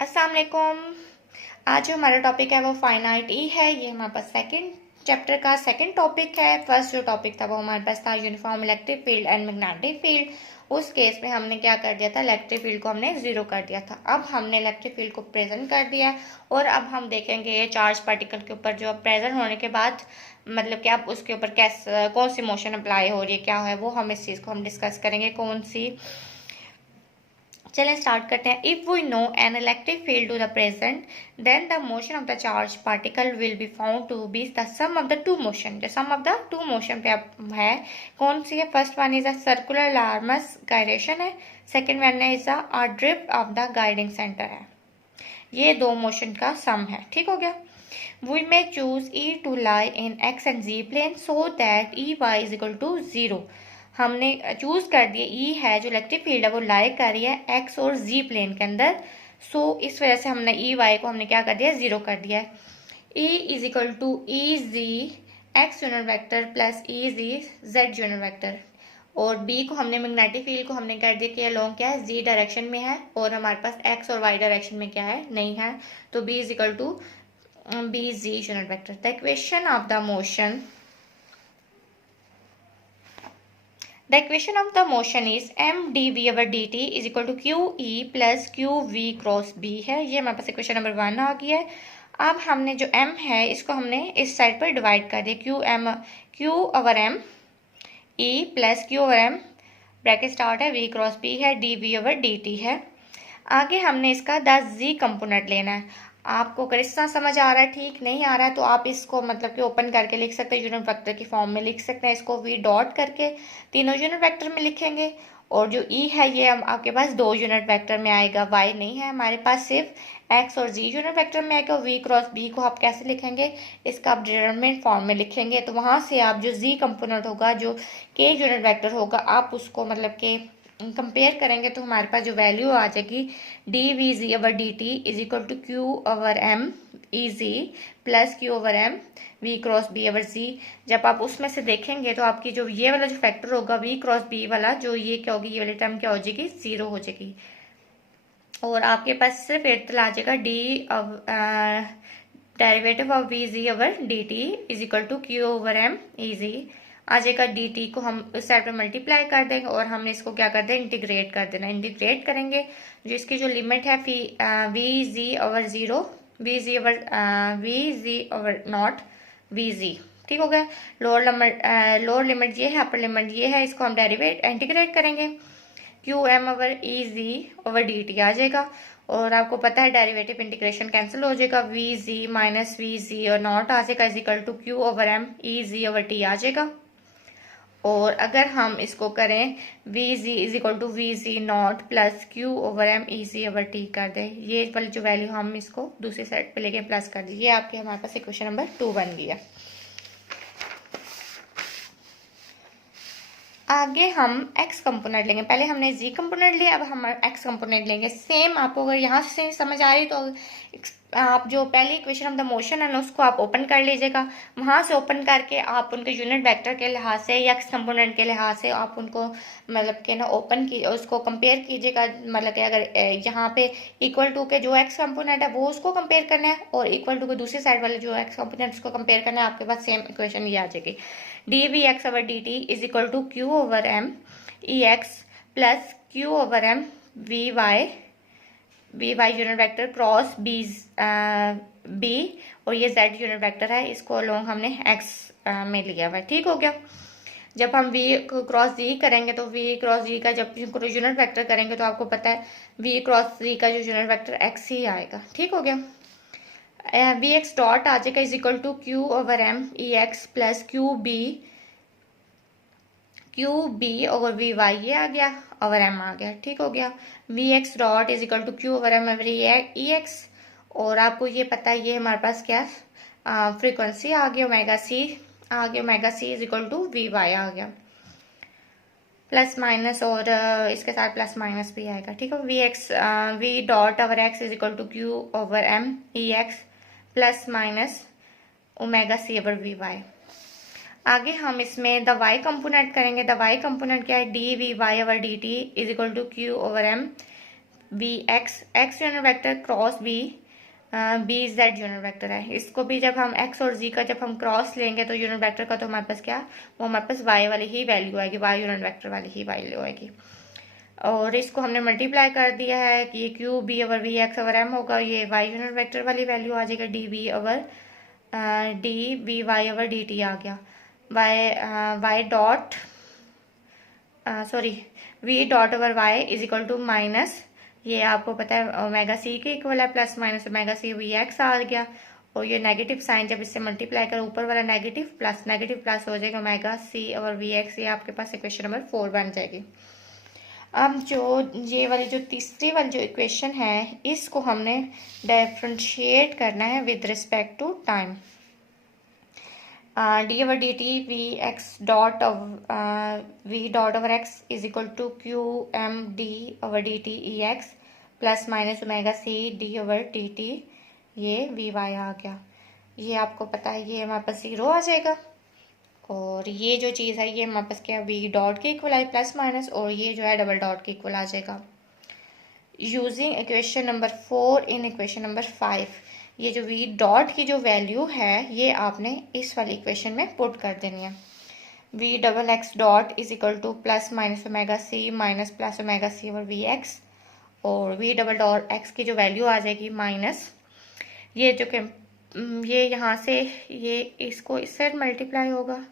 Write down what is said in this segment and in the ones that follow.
अस्सलाम वालेकुम। आज जो हमारा टॉपिक है वो फाइनाइट ई है। ये हमारे पास सेकंड चैप्टर का सेकंड टॉपिक है। फर्स्ट जो टॉपिक था वो हमारे पास था uniform electric field and magnetic field. उस केस में हमने क्या कर दिया था, इलेक्ट्रिक फील्ड को हमने जीरो कर दिया था। अब हमने इलेक्ट्रिक फील्ड को प्रेजेंट कर दिया और अब हम देखेंगे ये चार्ज पार्टिकल के ऊपर जो प्रेजेंट होने के बाद मतलब कि अब उसके ऊपर कैसे कौन सी मोशन अप्लाई हो रही है, क्या है वो हम इस चीज़ को हम डिस्कस करेंगे कौन सी। चलें स्टार्ट करते हैं। If we know an electric field to the present then the motion of the charge particle will be found to be the sum of the two motion. जो sum of the two motion पे है कौन सी है, first one is a circular Larmor's gyration है, second one is a drift of the guiding centre है। ये दो मोशन का सम है। ठीक हो गया। We may choose E to lie in x and z plane so that Ey is equal to 0। हमने चूज कर दिया E है जो इलेक्ट्रिक फील्ड है वो लाई कर रही है x और z प्लेन के अंदर। सो इस वजह से हमने Ey को हमने क्या कर दिया, 0 कर दिया है। E is equal to E G X unit vector plus E G Z unit vector. और B को हमने मैग्नेटिक फील्ड को हमने कर दिया कि अलोंग क्या है, z डायरेक्शन में है और हमारे पास x और y डायरेक्शन में क्या है, नहीं है। तो B is equal to BZ unit vector. The equation of the motion is mdv over dt is equal to qe plus qv cross b है। ये हमारे पास इक्वेशन नंबर 1 आ गया है। अब हमने जो m है इसको हमने इस साइड पर डिवाइड कर दिया, q over m e plus q over m bracket start है v क्रॉस b है, dv ओवर dt है। आगे हमने इसका 10z कंपोनेंट लेना है। आपको अगर इस तरह समझ आ रहा है, ठीक नहीं आ रहा है तो आप इसको मतलब कि ओपन करके लिख सकते हैं, यूनिट वेक्टर की फॉर्म में लिख सकते हैं। इसको वी डॉट करके तीनों यूनिट वेक्टर में लिखेंगे और जो ई है ये आपके पास दो यूनिट वेक्टर में आएगा, वाई नहीं है हमारे पास, सिर्फ एक्स और जी यूनिट वेक्टर में आएगा। वी क्रॉस बी को आप कैसे लिखेंगे, इसका आप डिटरमिनेंट फॉर्म में लिखेंगे। तो वहां से आप जो जी कंपोनेंट होगा, जो के यूनिट वेक्टर होगा, आप उसको मतलब के कंपेयर करेंगे तो हमारे पास जो वैल्यू आ जाएगी D V G over D T is equal to Q over M E G plus Q over M V cross B over G. जब आप उसमें से देखेंगे तो आपकी जो ये वाला जो फैक्टर होगा वी क्रॉस बी वाला, जो ये क्या होगी, ये वाली टर्म क्या हो जाएगी, 0 हो जाएगी। और आपके पास सिर्फ एट आ जाएगा D derivative of V G over D T is equal to Q over M E G आ जाएगा। डी टी को हम उस साइड पर मल्टीप्लाई कर देंगे और हमने इसको क्या कर दें, इंटीग्रेट कर देना। इंटीग्रेट करेंगे जो इसकी जो लिमिट है we G over 0 we G over not we जी। ठीक हो गया। लोअर लिमिट ये है, अपर लिमिट ये है, इसको हम डेरिवेट इंटीग्रेट करेंगे। क्यू एम ओवर ई जी ओवर डी टी आ जाएगा। और आपको पता है डेरिवेटिव इंटीग्रेशन कैंसिल हो जाएगा, V G minus V G और नॉट आ जाएगा is equal to Q over M E G over T आ जाएगा। और अगर हम इसको करें V G is equal to V G naught plus Q over M E G over T कर दें, ये वाली जो वैल्यू हम इसको दूसरी साइड पे लेके प्लस कर दीजिए, आपके हमारे पास इक्वेशन नंबर 2 बन गया। आगे हम x कंपोनेंट लेंगे। पहले हमने z कंपोनेंट लिया, अब हम x कंपोनेंट लेंगे। सेम आपको अगर यहाँ से समझ आ रही तो आप जो पहली इक्वेशन ऑफ द मोशन है ना उसको आप ओपन कर लीजिएगा। वहां से ओपन करके आप उनके यूनिट वेक्टर के लिहाज से या x कंपोनेंट के लिहाज से आप उनको मतलब के ना ओपन की उसको कंपेयर कीजिएगा। मतलब कि अगर यहाँ पे इक्वल टू के जो x कंपोनेंट है वो उसको कंपेयर करना है और इक्वल टू के दूसरी साइड वाले जो x कंपोनेंट उसको कंपेयर करना है, आपके पास सेम इक्वेशन ये आ जाएगी। D V X over D T is equal to Q over M E x plus Q over M V Y unit vector cross B और ये z यूनिट वेक्टर है, इसको अलोंग हमने x में लिया हुआ है। ठीक हो गया। जब हम v क्रॉस z करेंगे तो v क्रॉस z का जब यूनिट वेक्टर करेंगे तो आपको पता है v क्रॉस z का जो यूनिट वेक्टर x ही आएगा। ठीक हो गया। वी एक्स डॉट आ जाएगा is equal to Q over M E x plus Q B over V Y, ये आ गया ओवर एम आ गया। ठीक हो गया। V x dot is equal to Q over M over E X. और आपको ये पता है ये हमारे पास क्या फ्रीक्वेंसी आ गया, ओमेगा सी आ गया, omega C is equal to V Y आ गया। प्लस माइनस और इसके साथ प्लस माइनस भी आएगा। ठीक है। V dot over X is equal to Q over M E x plus minus omega C over V Y. आगे हम इसमें द वाई कंपोनेंट करेंगे। द वाई कंपोनेंट क्या है, D V Y over D T is equal to Q over M B X unit vector cross B Z unit vector है। इसको भी जब हम एक्स और जी का जब हम क्रॉस लेंगे तो यूनिट वेक्टर का तो हमारे पास क्या, वो हमारे पास वाई वाली ही वैल्यू आएगी, वाई यूनिट वेक्टर वाली ही वैल्यू आएगी। और इसको हमने मल्टीप्लाई कर दिया है कि ये Q B over V X over M होगा, ये वाई यूनिट वेक्टर वाली वैल्यू आ जाएगा, D B over D B Y over D T आ गया, Y dot sorry V dot over Y is equal to minus, ये आपको पता है ओमेगा सी के इक्वल है, प्लस माइनस ओमेगा सी वी एक्स आ गया। और ये नेगेटिव साइन जब इससे मल्टीप्लाई कर ऊपर वाला नेगेटिव प्लस हो जाएगा ओमेगा सी और वी एक्स, ये आपके पास इक्वेशन नंबर 4 बन जाएगी। अब जो ये वाली जो तीसरी वाली जो इक्वेशन है इसको हमने डिफरेंशिएट करना है with respect to time. D over D T V x dot V dot over X is equal to Q M D over D T E x plus minus omega C D over D T, ये V Y आ गया। ये आपको पता है ये हमारे पास 0 आ जाएगा, और ये जो चीज़ है ये हमारे पास क्या वी डॉट के इक्वल आई प्लस माइनस, और ये जो है डबल डॉट के इक्वल आ जाएगा। Using equation number 4 in equation number 5, ये जो वी डॉट की जो वैल्यू है ये आपने इस वाली इक्वेशन में पुट कर देनी है। We double X dot is equal to plus minus omega C minus plus omega C over V X, और वी डबल डॉट एक्स की जो वैल्यू आ जाएगी माइनस, ये जो कि ये यहाँ से ये इसको इससे मल्टीप्लाई होगा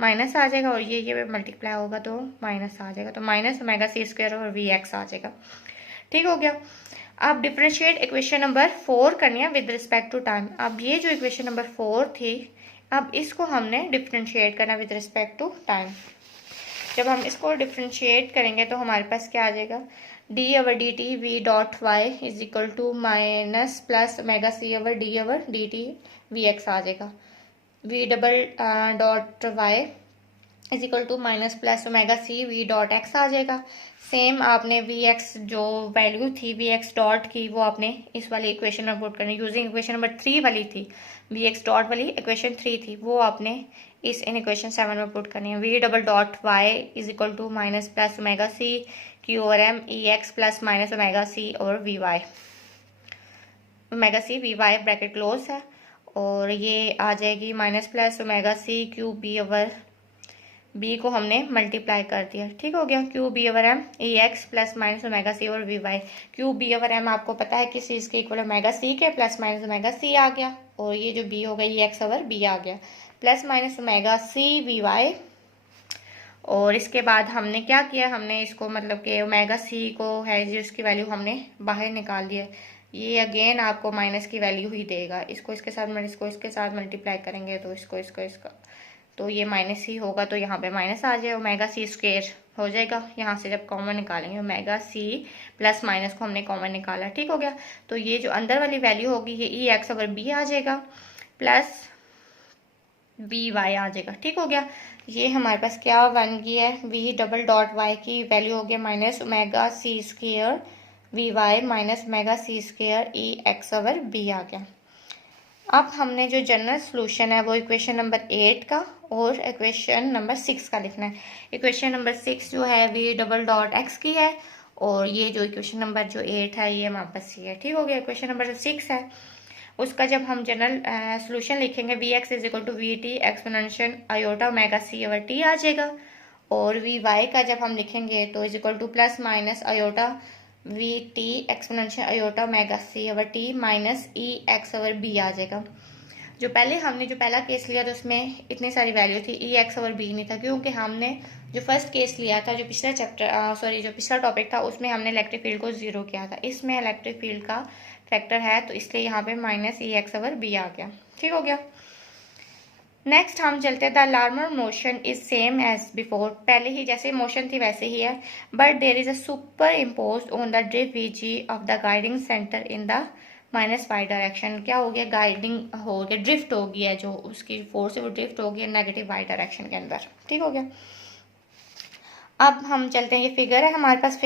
माइनस आ जाएगा, और ये मल्टीप्लाई होगा तो माइनस आ जाएगा, तो माइनस ओमेगा सी स्क्वायर और वी एक्स आ जाएगा। ठीक हो गया। अब डिफरेंशिएट इक्वेशन नंबर 4 करनी है विद रिस्पेक्ट टू टाइम। अब ये जो इक्वेशन नंबर 4 थी, अब इसको हमने डिफरेंशिएट करना विद रिस्पेक्ट टू टाइम। जब हम इसको डिफरेंशिएट करेंगे तो हमारे पास क्या आ जाएगा, d over D T v dot y is equal to minus plus omega C over D T V x आ जाएगा। V double dot y is equal to minus plus omega C v dot x आ जाएगा। Same आपने v x जो value थी v x dot की वो आपने इस वाली इक्वेशन में पुट करनी, यूजिंग इक्वेशन नंबर 3 वाली थी, वी एक्स डॉट वाली इक्वेशन 3 थी, वो आपने इस इन इक्वेशन 7 में पुट करनी है। We double dot y is equal to minus plus omega c q over M E x plus minus omega c और v y, omega C we y bracket close है, और ये आ जाएगी minus plus omega c q B over b को हमने multiply कर दिया। ठीक हो गया, q B over M E x plus minus omega c और v y. Q B over M आपको पता है किस चीज़ के इक्वल ओमेगा सी के, प्लस माइनस ओमेगा सी आ गया, और ये जो बी हो गया ये एक्स ओवर बी आ गया, plus minus omega C we Y. और इसके बाद हमने क्या किया, हमने इसको मतलब कि ओमेगा सी को है जिसकी वैल्यू हमने बाहर निकाल दिया, ये अगेन आपको माइनस की वैल्यू ही देगा। इसको इसके साथ मल्टीप्लाई करेंगे तो इसका तो ये माइनस ही होगा, तो यहाँ पे माइनस आ जाए, ओमेगा सी स्क्वायर हो जाएगा। यहाँ से जब कॉमन निकालेंगे ओमेगा सी प्लस माइनस को हमने कॉमन निकाला। ठीक हो गया, तो ये जो अंदर वाली वैल्यू होगी ये ई एक्स ओवर बी आ जाएगा प्लस बी वाई आ जाएगा। ठीक हो गया, ये हमारे पास क्या बन गया है, वी डबल डॉट वाई की वैल्यू हो गया minus omega c square v y minus omega c square e x over B आ गया। अब हमने जो जनरल सोल्यूशन है वो इक्वेशन नंबर 8 का और इक्वेशन नंबर 6 का लिखना है। इक्वेशन नंबर 6 जो है वी डबल डॉट एक्स की है, और ये जो इक्वेशन नंबर जो 8 है ये हमारे पास ये है। ठीक हो गया, इक्वेशन नंबर जो 6 है उसका जब हम जनरल सोल्यूशन लिखेंगे v x is equal to v t exponential iota omega C over T आ जाएगा, और वी वाई का जब हम लिखेंगे तो is equal to plus minus iota v t exponential iota omega C over t minus E x over B आ जाएगा। जो पहला केस लिया तो उसमें इतनी सारी वैल्यू थी, ई एक्स ओवर बी नहीं था, क्योंकि हमने जो फर्स्ट केस लिया था जो पिछला टॉपिक था उसमें हमने इलेक्ट्रिक फील्ड को 0 किया था, इसमें इलेक्ट्रिक फील्ड का फैक्टर है तो इसलिए यहाँ पे माइनस ई एक्स ओवर बी आ गया। ठीक हो गया, नेक्स्ट हम चलते हैं। The Larmor motion is same as before, पहले ही जैसे मोशन थी वैसे ही है, but there is a superimpose on the drift V G of the guiding centre in the minus Y direction. क्या हो गया, गाइडिंग हो गया, ड्रिफ्ट हो गया है, जो उसकी फोर्स है वो ड्रिफ्ट हो गया नेगेटिव वाई डायरेक्शन के अंदर। ठीक हो गया, अब हम चलते हैं, ये फिगर है हमारे पास,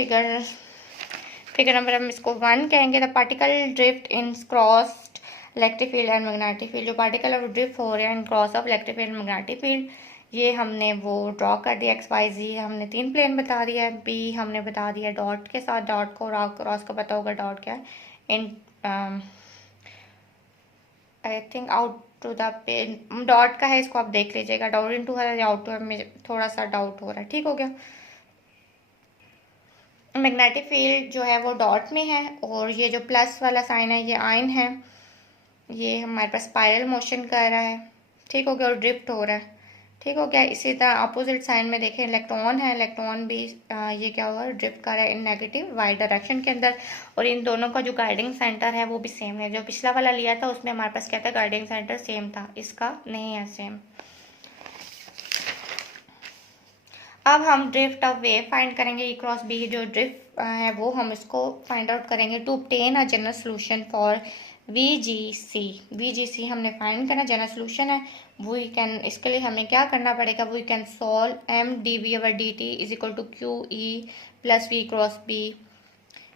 फिगर नंबर हम इसको 1 कहेंगे। The particle drift in cross electric field and magnetic field, जो पार्टिकल है वो ड्रिफ्ट हो रहे हैं in cross of electric field magnetic field ये हमने वो ड्रॉ कर दिया XYZ, हमने 3 प्लेन बता दिया है। B हमने बता दिया डॉट के साथ, डॉट को क्रॉस को पता होगा डॉट क्या है। In I think out to the pen dot का है, इसको आप देख लीजिएगा। डॉट इन टू है या आउट टू है, मुझे थोड़ा सा डाउट हो रहा है। ठीक हो गया। मैग्नेटिक फील्ड जो है वो डॉट में है, और ये जो प्लस वाला साइन है ये आयन है, ये हमारे पास स्पाइरल मोशन कर रहा है। ठीक हो गया। और ड्रिफ्ट हो रहा है। ठीक हो गया। इसी तरह अपोजिट साइन में देखें इलेक्ट्रॉन है, इलेक्ट्रॉन भी ये क्या हुआ, ड्रिफ्ट कर रहा है इन नेगेटिव वाई डायरेक्शन के अंदर। और इन दोनों का जो गाइडिंग सेंटर है वो भी सेम है। जो पिछला वाला लिया था उसमें हमारे पास क्या था, गाइडिंग सेंटर सेम था, इसका नहीं है सेम। अब हम ड्रिफ्ट ऑफ वेव फाइंड करेंगे। ई क्रॉस बी जो ड्रिफ्ट है वो हम इसको फाइंड आउट करेंगे to obtain a general solution for VGC। VGC हमने फाइंड करना, जनरल सोल्यूशन है। वी कैन, इसके लिए हमें क्या करना पड़ेगा, we can solve mdv/dt is equal to QE plus V cross B।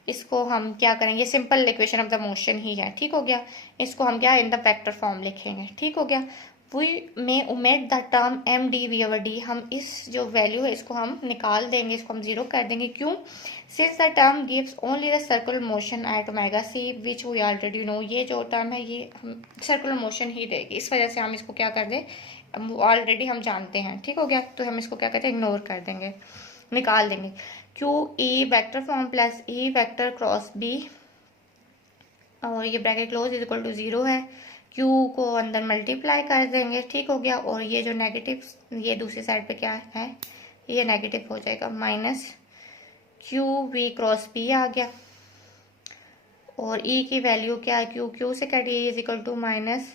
इसको हम क्या करेंगे, simple equation of the motion ही है। ठीक हो गया। इसको हम क्या इन द वेक्टर फॉर्म लिखेंगे। ठीक हो गया। वी में ओमेट द टर्म mdv/d, हम इस जो वैल्यू है इसको हम निकाल देंगे, इसको हम जीरो कर देंगे। क्यों? Since the term gives only the circular motion at omega C which we already know. ये जो टर्म है ये हम सर्कुलर मोशन ही देगी, इस वजह से हम इसको क्या कर दें, ऑलरेडी हम जानते हैं। ठीक हो गया। तो हम इसको क्या कहते हैं, इग्नोर कर देंगे, निकाल देंगे। Q E vector form plus E vector cross B, और ये bracket close is equal to 0 है। Q को अंदर मल्टीप्लाई कर देंगे। ठीक हो गया। और ये जो नेगेटिव, ये दूसरी साइड पे क्या है, ये नेगेटिव हो जाएगा, माइनस QV क्रॉस B आ गया। और E की वैल्यू क्या है, Q से cut, is equal to minus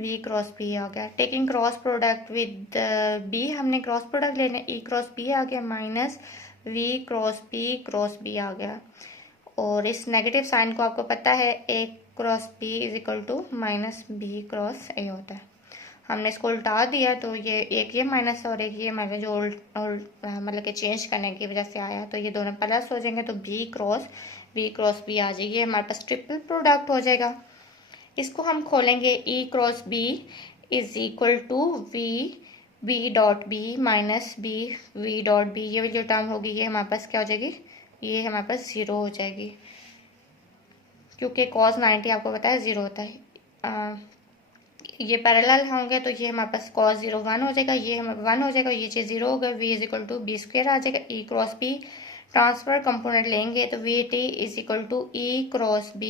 V cross B आ गया। Taking cross product with B, हमने क्रॉस प्रोडक्ट लेने, E क्रॉस B आ गया माइनस V क्रॉस B आ गया। और इस नेगेटिव साइन को आपको पता है A cross B is equal to minus B cross A होता है। हमने इसको उल्टा दिया तो ये एक ये माइनस और एक ये माइनस, जो मतलब कि चेंज करने की वजह से आया, तो ये दोनों प्लस हो जाएंगे, तो B क्रॉस B आ जाएगी। हमारे पास ट्रिपल प्रोडक्ट हो जाएगा। इसको हम खोलेंगे, E cross B is equal to B dot B minus V dot B। ये जो टर्म होगी ये हमारे पास क्या हो जाएगी, ये हमारे पास 0 हो जाएगी, क्योंकि cos 90 आपको पता है 0 होता है। ये पैरेलल होंगे तो ये हमारे पास cos 0 1 हो जाएगा, ये हमारे 1 हो जाएगा, ये चीज़ 0 होगा। V is equal to B square आ जाएगा। E cross B transfer component लेंगे तो VT is equal to E cross B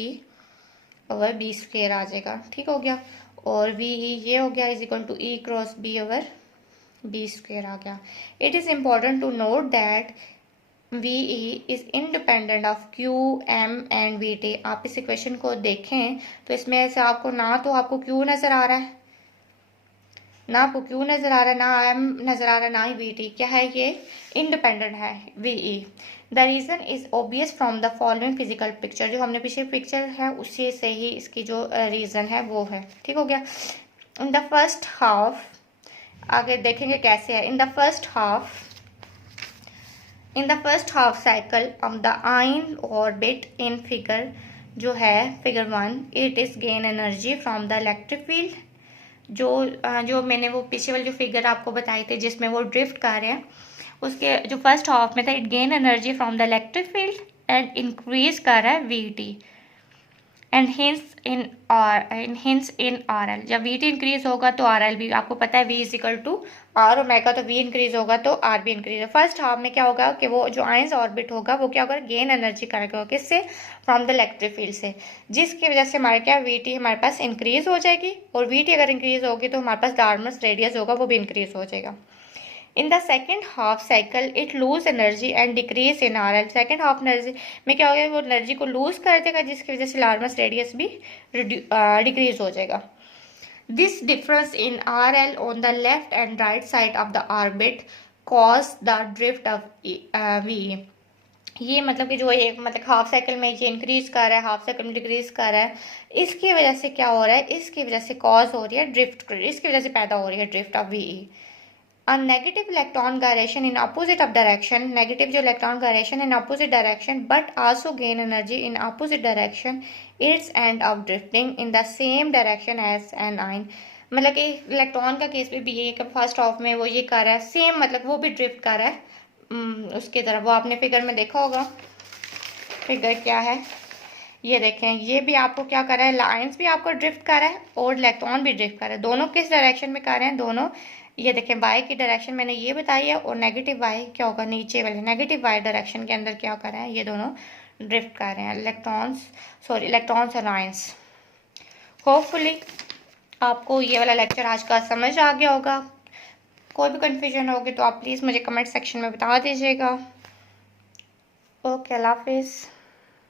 over B square आ जाएगा। ठीक हो गया। और VE ये हो गया is equal to E cross B over B square आ गया। It is important to note that VE is independent of Q, M and VT। आप इस इक्वेशन को देखें तो इसमें से आपको ना तो आपको Q नजर आ रहा है, ना आपको Q नजर आ रहा है, ना M नजर आ रहा है, ना ही VT। क्या है, ये इंडिपेंडेंट है VE। The reason is obvious from the following physical picture. जो हमने पीछे पिक्चर है उसी से ही इसकी जो रीजन है वो है। ठीक हो गया। इन द फर्स्ट हाफ, आगे देखेंगे कैसे है। In the first half cycle of the ion orbit in figure जो है figure 1, it is gain energy from the electric field. जो मैंने वो पीछे वाली जो फिगर आपको बताई थी जिसमें वो ड्रिफ्ट कर रहे हैं, उसके जो फर्स्ट हाफ में था, it gain energy from the electric field and increase कर रहा है VT and hence in RL। जब VT इंक्रीज होगा तो RL भी, आपको पता है V is equal to R omega, तो V इंक्रीज होगा तो R भी इंक्रीज होगा। फर्स्ट हाफ में क्या होगा कि वो जो आयंस ऑर्बिट होगा वो क्या होगा, गेन एनर्जी करेगा, किससे, फ्रॉम द इलेक्ट्रिक फील्ड से, जिसकी वजह से हमारे क्या VT हमारे पास इंक्रीज हो जाएगी। और VT अगर इंक्रीज होगी तो हमारे पास डार्मस रेडियस होगा वो भी इंक्रीज हो जाएगा। In the second half cycle it lose energy and decrease in RL। Second half energy में क्या होगा, वो एनर्जी को लूज कर देगा, जिसकी वजह से डार्मस रेडियस भी डिक्रीज हो जाएगा। This difference in RL on the left and right side of the orbit cause the drift of VE। ये मतलब कि जो एक मतलब हाफ साइकिल में ये इंक्रीज कर रहा है, हाफ साइकिल में डिक्रीज कर रहा है, इसकी वजह से क्या हो रहा है, इसकी वजह से कॉज हो रही है ड्रिफ्ट, इसकी वजह से पैदा हो रही है drift of VE। A negative electron gyration in opposite of direction, negative जो electron gyration in opposite direction but also gain energy in opposite direction, its end of drifting in the same direction as an ion। मतलब कि electron का case भी ये कि first half में वो ये कर रहा है सेम, मतलब वो भी ड्रिफ्ट कर रहा है उसकी तरफ। वो आपने फिगर में देखा होगा, फिगर क्या है ये देखें, ये भी आपको क्या कर रहा है, लाइंस भी आपको ड्रिफ्ट कर रहा है और इलेक्ट्रॉन भी ड्रिफ्ट कर रहा है। दोनों किस डायरेक्शन में कर रहे हैं, दोनों ये देखें वाई की डायरेक्शन मैंने ये बताई है, और नेगेटिव वाई क्या होगा, नीचे वाले नेगेटिव वाई डायरेक्शन के अंदर क्या कर रहे हैं, ये दोनों ड्रिफ्ट कर रहे हैं इलेक्ट्रॉन्स और लाइंस। होपफुली आपको ये वाला लेक्चर आज का समझ आ गया होगा। कोई भी कन्फ्यूजन होगी तो आप प्लीज़ मुझे कमेंट सेक्शन में बता दीजिएगा। ओके, अल्लाह हाफिज़।